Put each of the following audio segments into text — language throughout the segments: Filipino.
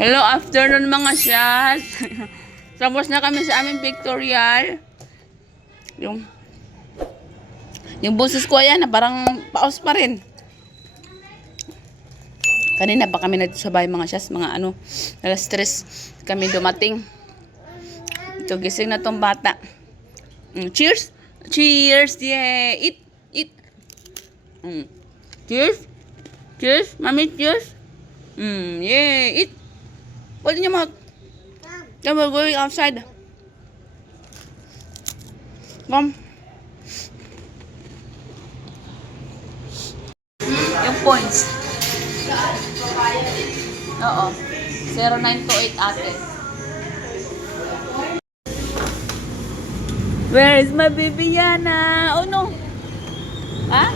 Hello, afternoon mga shas. Tapos na kami sa aming pictorial. Yung boses ko ayan na parang paos pa rin. Kanina pa kami nagsabay mga shas, mga alas 3 kami dumating. Ito, gising na tong bata. Cheers! Cheers! Yeah! Eat! Cheers! Cheers! Mami, cheers! Yeah! Eat! Pwede niyo Then we're going outside. Mom. Yung points. Oo. 0928 ate. Where is my baby Yana? Oh no. Ha?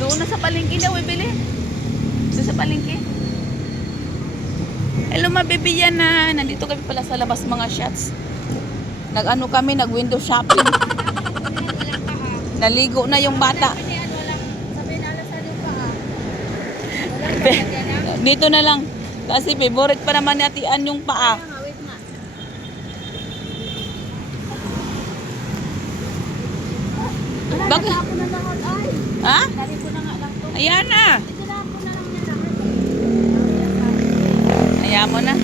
Doon na sa palengke daw ibili. Doon sa palengke. Hello my baby Yana. Nandito kami pala sa labas mga shots. Nag-window shopping. Naligo na yung bata. Dito na lang. Kasi favorite pa naman ni Atian yung paa. Bakit? Ha? Ayan na. Ayan mo na.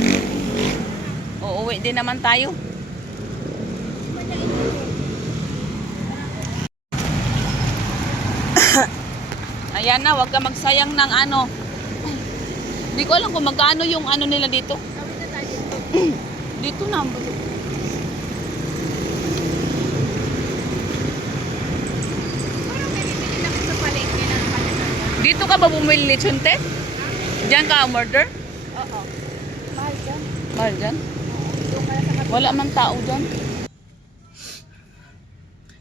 Uuwi din naman tayo. Ayan na, wag ka magsayang ng Hindi ko alam kung magkano yung nila dito. Dito na. Dito ka ba bumili, Chunte? Diyan ka murder? Oo. Mahal dyan. Mahal dyan? Wala man tao dyan.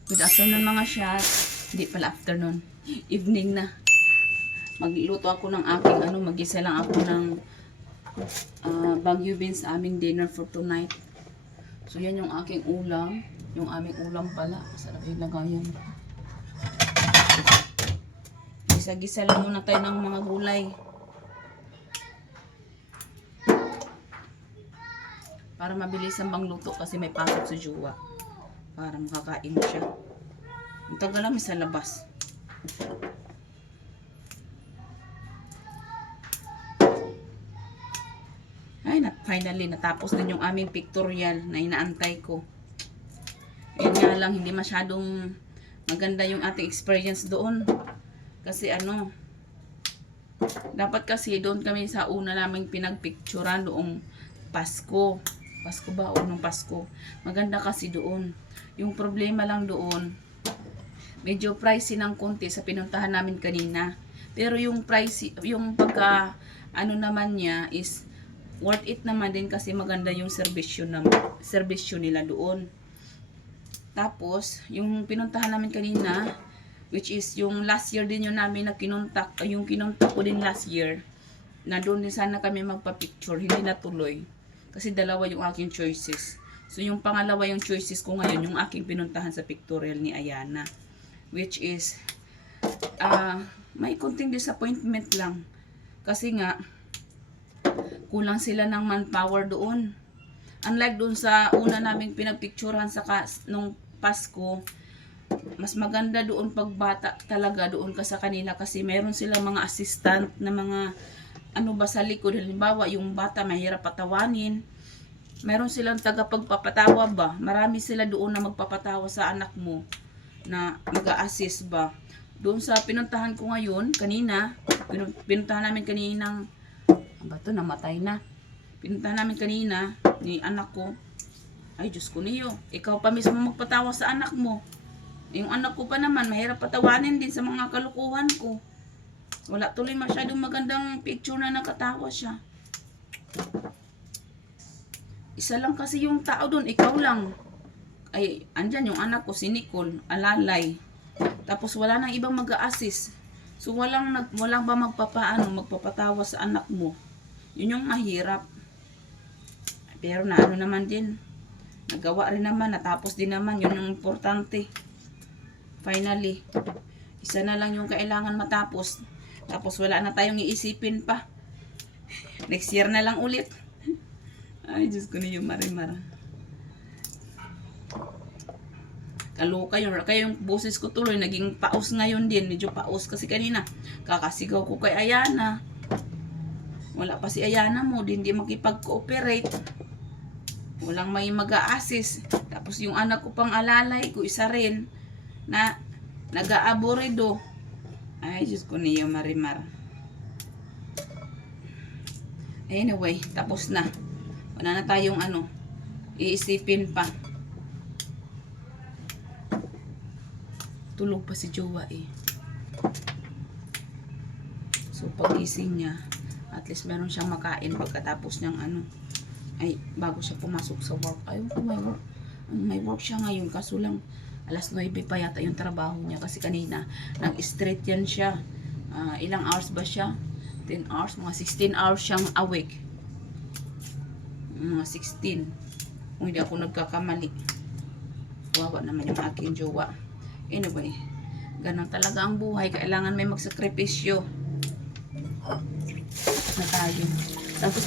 Good afternoon mga shot. Hindi pala afternoon. Evening na. Magluto ako ng aking mag-isa lang ako ng Baguio beans sa aming dinner for tonight. So yan yung aking ulam. Yung aming ulam pala. Sarap yung lagayan. Gisa-gisa lang muna tayo ng mga gulay. Para mabilis ang bangluto kasi may pasok sa jowa. Para makakain siya. Ang tagal lang sa labas. Ay, finally natapos din yung aming pictorial na inaantay ko. Yun nga lang, hindi masyadong maganda yung ating experience doon. Kasi dapat kasi doon kami sa una naming pinagpicturan noong Pasko. Pasko ba? O nung Pasko. Maganda kasi doon. Yung problema lang doon, medyo pricey ng konti sa pinuntahan namin kanina. Pero yung pricey, yung naman niya is worth it naman din kasi maganda yung serbisyo nila doon. Tapos, yung pinuntahan namin kanina, which is yung last year din yun namin na kinontak ko din last year, na doon din sana kami magpa-picture, hindi natuloy. Kasi dalawa yung aking choices. So, yung pangalawa yung choices ko ngayon, yung aking pinuntahan sa pictorial ni Ayana. Which is, may konting disappointment lang. Kasi nga, kulang sila ng manpower doon. Unlike doon sa una naming pinagpicturehan nung Pasko, mas maganda doon pag bata talaga doon ka sa kanila kasi meron silang mga assistant na mga sa likod. Halimbawa, yung bata mahirap patawanin. Meron silang tagapagpapatawa ba? Marami sila doon na magpapatawa sa anak mo na mag-a-assist ba. Doon sa pinuntahan ko ngayon, pinuntahan namin kaninang namatay na. Pinuntahan namin kanina ni anak ko. Ay, Diyos ko niyo. Ikaw pa mismo magpatawa sa anak mo. Yung anak ko pa naman, mahirap patawanin din sa mga kalukuhan ko. Wala tuloy masyadong magandang picture na nakatawa siya. Isa lang kasi yung tao doon, ikaw lang. Ay, andyan yung anak ko, si Nicole, alalay. Tapos wala nang ibang mag-a-assist. So walang ba magpapatawa sa anak mo. Yun yung mahirap. Pero naman din. Nagawa rin naman, natapos din naman, yun yung importante. Finally, isa na lang yung kailangan matapos. Tapos wala na tayong iisipin pa. Next year na lang ulit. Ay, Diyos ko niyo, Marimar. Kaloka yun. Kaya yung boses ko tuloy, naging paus ngayon din. Medyo paus kasi kanina. Kakasigaw ko kay Ayana. Wala pa si Ayana mo, hindi makipag-cooperate. Walang may mag-a-assist. Tapos yung anak ko pang alalay ko, isa rin, na nag-aaburido. Ay, Diyos ko niyo, Marimar. Anyway, tapos na. Wala na tayong iisipin pa. Tulog pa si Jowa eh. So, pagising niya, at least meron siyang makain pagkatapos niyang ay, bago siya pumasok sa work. Ayun ko, may work siya ngayon, kaso lang, alas 9 pa yata yung trabaho niya kasi kanina, nag-straight yan siya. Ilang hours ba siya? 10 hours, mga 16 hours siyang awake. Mga 16. Kung hindi ako nagkakamali. Wawa naman yung aking jowa. Anyway, ganun talaga ang buhay. Kailangan may magsakripisyo na tayo. Tapos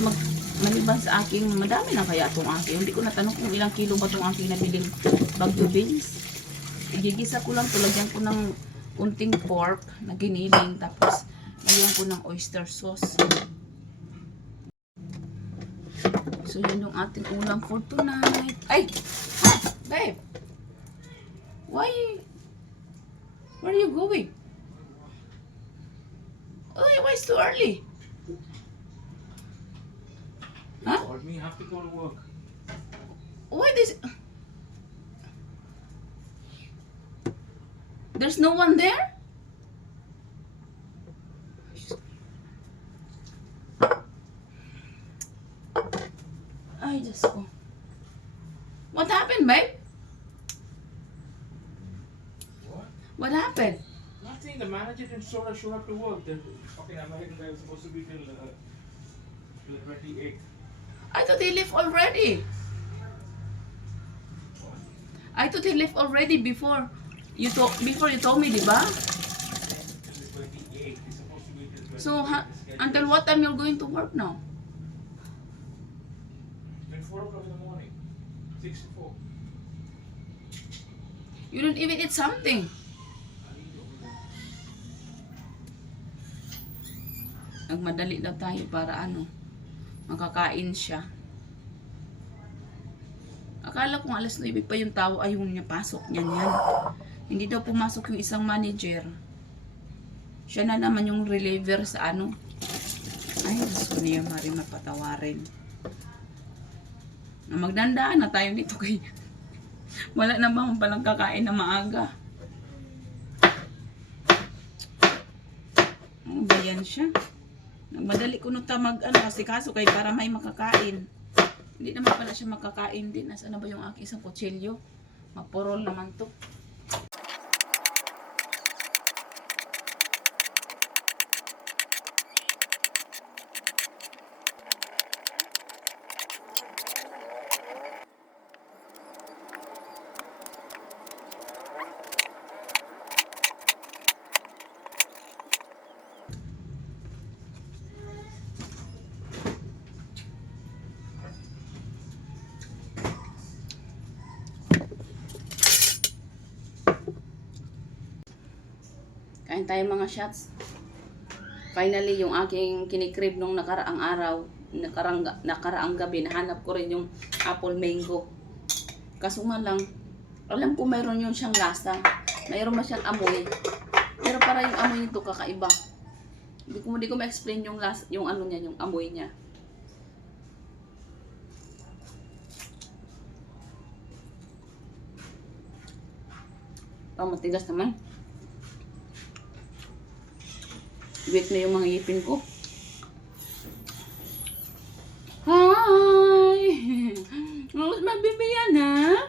maliban sa aking, madami na kaya itong aking. Hindi ko natanong kung ilang kilo ba itong aking nabiling bagyo beans. Igigisa ko lang, tulagyan ko ng kunting pork na giniling. Tapos, lagyan ko ng oyster sauce. So, yun yung ating ulam for tonight. Ay! Babe! Why Where are you going? Oh, why it's too early? Huh? Told me you have to go to work. Why this? There's no one there? Ay, Diyos ko. What happened, babe? What? What happened? Nothing. The manager didn't show up to work. Okay, I'm ahead. I was supposed to be till the 28th. I thought he left already. I thought he left already before you told me, di ba? Till the 28th. He's supposed to be till 28th. So until what time you're going to work now? Till 4 o'clock in the morning. 6 to 4. You don't even eat something. Nagmadali daw tayo para makakain siya. Akala kong alas 9 pa yung tao, ayaw niya pasok niyan. Hindi daw pumasok yung isang manager. Siya na naman yung reliever sa Ay, gusto niya Marimar patawarin. Magdandaan na tayo dito kay wala na bang palang kakain na maaga. Bayan siya. Nagmadali ko nung kasi kaso kay para may makakain. Hindi naman pala siya makakain din. Nasaan na ba yung aking isang kutsilyo? Mapurol naman to. Kain tayo mga shots. Finally, yung aking kinikrib nung nakaraang araw, nakaraang gabi, nahanap ko rin yung apple mango. Kaso nga lang, alam ko mayroon yung siyang lasa. Mayroon ba siyang amoy? Pero para yung amoy nito kakaiba. Hindi ko ma-explain yung lasa, yung niya, yung amoy niya. Matigas naman. Wait na yung mga ngipin ko. Hi! Mas mabibiyan ha?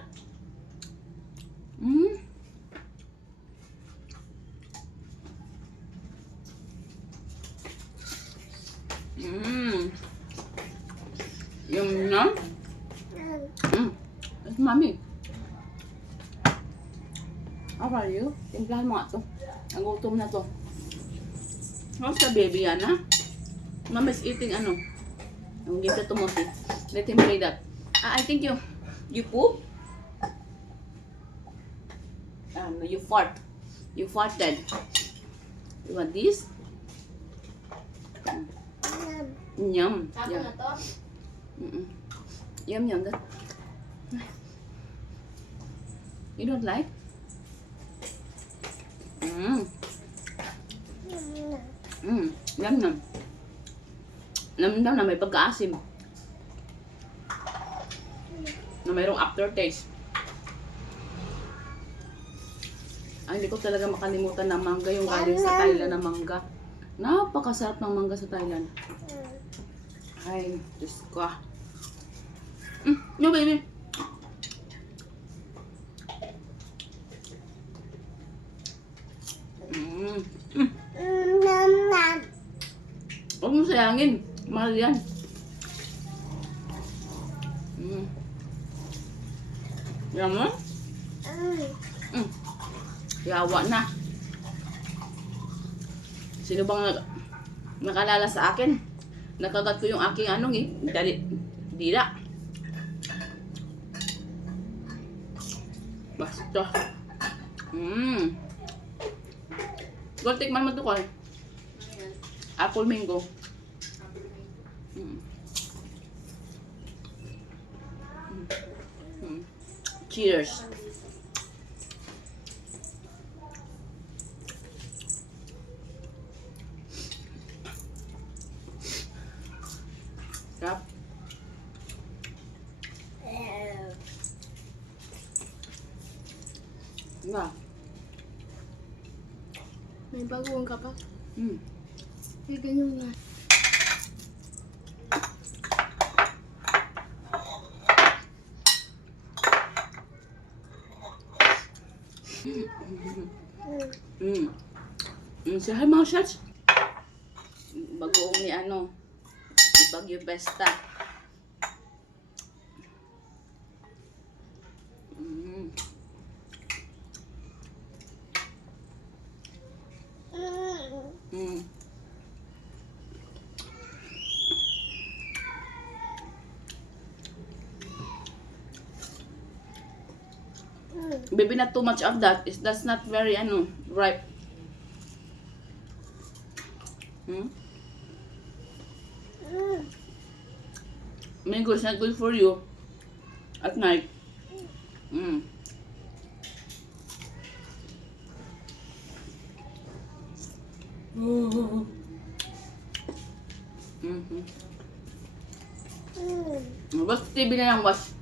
Yum na? That's mommy. How are you? Timplahan mo nga to. Ang gutom na to. How's the baby, Yana? Mom is eating I'll give that to Mosi. Let him read that. I think you poop? No, you fart. You farted. You want this? Yum. Ako Yeah. na to. Mm-mm. Yum. That. You don't like? Yum. Alam na may pagkaasim. Na mayroong aftertaste. Ay, hindi ko talaga makalimutan na mangga yung galing sa Thailand na mangga. Napakasarap ng mangga sa Thailand. Ay, Diyos ko. No, baby. Huwag mo sayangin. Mahal yan. Yan mo? Yawa na. Sino bang nakalala sa akin? Nakagat ko yung aking dila. Basta. Go, tikman mo ito ko. Apple mango. Cheers. Sarap. Nga. May baguhan ka pa. Mm. May ganyan nga. Say hi mga shots. Bagoong ni Bagyo Besta. Maybe not too much of that. That's not very ripe. Mango is not good for you at night. Basta TV na lang, was.